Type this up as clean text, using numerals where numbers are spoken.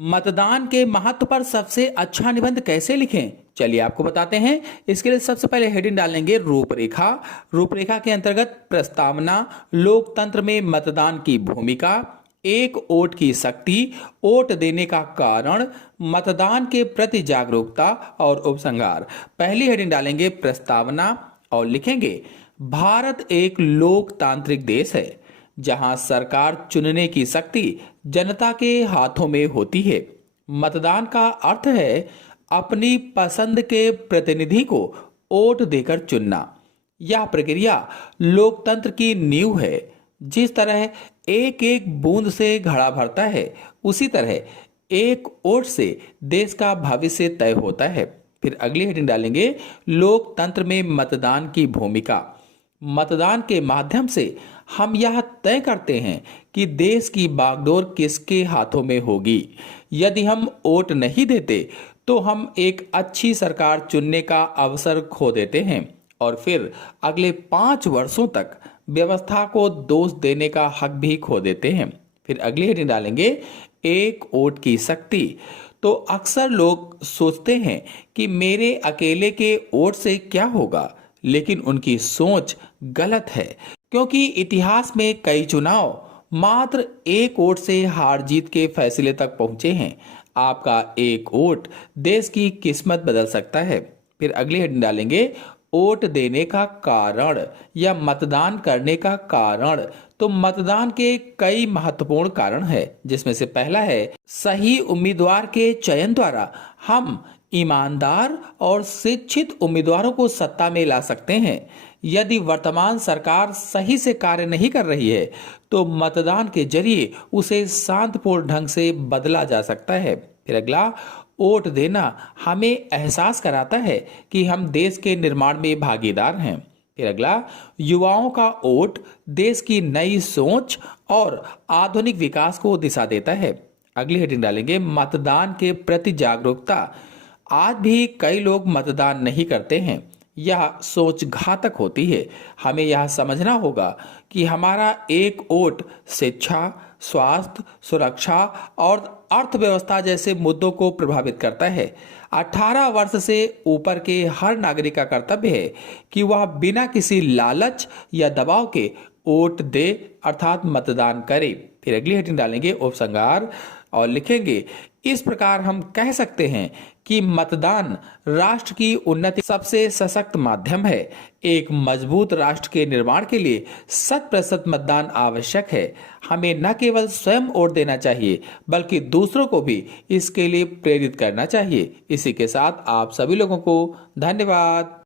मतदान के महत्व पर सबसे अच्छा निबंध कैसे लिखें, चलिए आपको बताते हैं। इसके लिए सबसे पहले हेडिंग डालेंगे रूपरेखा। रूपरेखा के अंतर्गत प्रस्तावना, लोकतंत्र में मतदान की भूमिका, एक वोट की शक्ति, वोट देने का कारण, मतदान के प्रति जागरूकता और उपसंहार। पहली हेडिंग डालेंगे प्रस्तावना और लिखेंगे, भारत एक लोकतांत्रिक देश है जहां सरकार चुनने की शक्ति जनता के हाथों में होती है। मतदान का अर्थ है अपनी पसंद के प्रतिनिधि को वोट देकर चुनना। यह प्रक्रिया लोकतंत्र की नींव है। जिस तरह एक एक बूंद से घड़ा भरता है, उसी तरह एक वोट से देश का भविष्य तय होता है। फिर अगली हेडिंग डालेंगे लोकतंत्र में मतदान की भूमिका। मतदान के माध्यम से हम यह तय करते हैं कि देश की बागडोर किसके हाथों में होगी। यदि हम वोट नहीं देते तो हम एक अच्छी सरकार चुनने का अवसर खो देते हैं और फिर अगले 5 वर्षों तक व्यवस्था को दोष देने का हक भी खो देते हैं। फिर अगली हेडिंग डालेंगे एक वोट की शक्ति। तो अक्सर लोग सोचते हैं कि मेरे अकेले के वोट से क्या होगा, लेकिन उनकी सोच गलत है, क्योंकि इतिहास में कई चुनाव मात्र एक वोट से हार जीत के फैसले तक पहुंचे हैं। आपका एक वोट देश की किस्मत बदल सकता है। फिर अगली हेडिंग डालेंगे वोट देने का कारण या मतदान करने का कारण। तो मतदान के कई महत्वपूर्ण कारण हैं, जिसमें से पहला है सही उम्मीदवार के चयन द्वारा हम ईमानदार और शिक्षित उम्मीदवारों को सत्ता में ला सकते हैं। यदि वर्तमान सरकार सही से कार्य नहीं कर रही है तो मतदान के जरिए उसे शांतिपूर्ण ढंग से बदला जा सकता है। फिर अगला, वोट देना हमें एहसास कराता है कि हम देश के निर्माण में भागीदार हैं। फिर अगला, युवाओं का वोट देश की नई सोच और आधुनिक विकास को दिशा देता है। अगली हेडिंग डालेंगे मतदान के प्रति जागरूकता। आज भी कई लोग मतदान नहीं करते हैं। यह सोच घातक होती है। हमें यह समझना होगा कि हमारा एक वोट शिक्षा, स्वास्थ्य, सुरक्षा और अर्थव्यवस्था जैसे मुद्दों को प्रभावित करता है। 18 वर्ष से ऊपर के हर नागरिक का कर्तव्य है कि वह बिना किसी लालच या दबाव के वोट दे, अर्थात मतदान करे। फिर अगली हेडिंग डालेंगे उपसंहार और लिखेंगे, इस प्रकार हम कह सकते हैं कि मतदान राष्ट्र की उन्नति सबसे सशक्त माध्यम है। एक मजबूत राष्ट्र के निर्माण के लिए 100% मतदान आवश्यक है। हमें न केवल स्वयं वोट देना चाहिए, बल्कि दूसरों को भी इसके लिए प्रेरित करना चाहिए। इसी के साथ आप सभी लोगों को धन्यवाद।